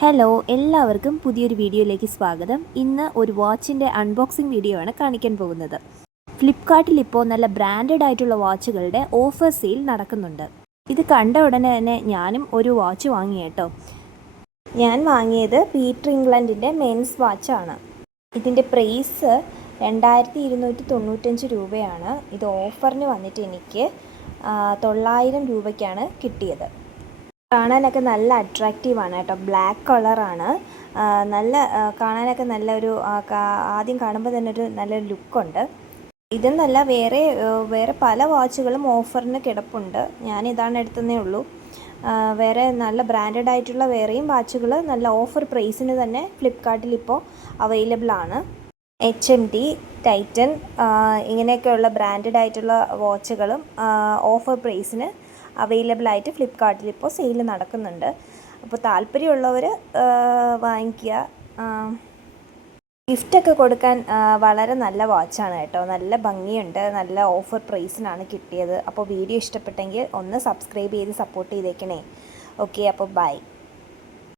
Hello എല്ലാവർക്കും പുതിയൊരു വീഡിയോയിലേക്ക് സ്വാഗതം. ഇന്ന് ഒരു വാച്ചിന്റെ അൺബോക്സിംഗ് വീഡിയോ ആണ് കാണിക്കാൻ പോകുന്നത്. ഫ്ലിപ്കാർട്ടിൽ ഇപ്പോൾ നല്ല ബ്രാൻഡഡ് ആയിട്ടുള്ള വാച്ചുകളുടെ ഓഫർ സെയിൽ നടക്കുന്നുണ്ട്. ഇത് കണ്ട ഉടനെ തന്നെ ഞാനും ഒരു വാച്ച് വാങ്ങി കേട്ടോ. ഞാൻ വാങ്ങിയത് പീറ്റർ ഇംഗ്ലണ്ടിന്റെ മെൻസ് വാച്ചാണ് ഇതിന്റെ പ്രൈസ് രണ്ടായിരത്തി ഇരുന്നൂറ്റി തൊണ്ണൂറ്റഞ്ച് രൂപയാണ്. ഇത് ഓഫറിന് വന്നിട്ട് എനിക്ക് തൊള്ളായിരം രൂപയ്ക്കാണ് കിട്ടിയത്. കാണാനൊക്കെ നല്ല അട്രാക്റ്റീവ് ആണ് കേട്ടോ. ബ്ലാക്ക് കളറാണ് നല്ല കാണാനൊക്കെ നല്ലൊരു ഒരു ആദ്യം കാണുമ്പോൾ തന്നെ ഒരു നല്ലൊരു ലുക്കുണ്ട് ഇതെന്നല്ല വേറെ വേറെ പല വാച്ചുകളും ഓഫറിന് കിടപ്പുണ്ട്. ഞാൻ ഇതാണ് എടുത്തതേ ഉള്ളൂ. വേറെ നല്ല ബ്രാൻഡഡ് ആയിട്ടുള്ള വേറെയും വാച്ചുകൾ നല്ല ഓഫർ പ്രൈസിന് തന്നെ ഫ്ലിപ്കാർട്ടിൽ ഇപ്പോൾ അവൈലബിൾ ആണ്. എച്ച് എം ടി ടൈറ്റൻ ഇങ്ങനെയൊക്കെയുള്ള ബ്രാൻഡഡ് ആയിട്ടുള്ള വാച്ചുകളും ഓഫർ പ്രൈസിന് അവൈലബിൾ ആയിട്ട് ഫ്ലിപ്കാർട്ടിൽ ഇപ്പോൾ സെയിൽ നടക്കുന്നുണ്ട്. അപ്പോൾ താല്പര്യമുള്ളവർ വാങ്ങിക്കുക. ഗിഫ്റ്റൊക്കെ കൊടുക്കാൻ വളരെ നല്ല വാച്ചാണ് കേട്ടോ. നല്ല ഭംഗിയുണ്ട്. നല്ല ഓഫർ പ്രൈസിനാണ് കിട്ടിയത്. അപ്പോൾ വീഡിയോ ഇഷ്ടപ്പെട്ടെങ്കിൽ ഒന്ന് സബ്സ്ക്രൈബ് ചെയ്ത് സപ്പോർട്ട് ചെയ്തേക്കണേ. ഓക്കെ അപ്പോൾ ബൈ.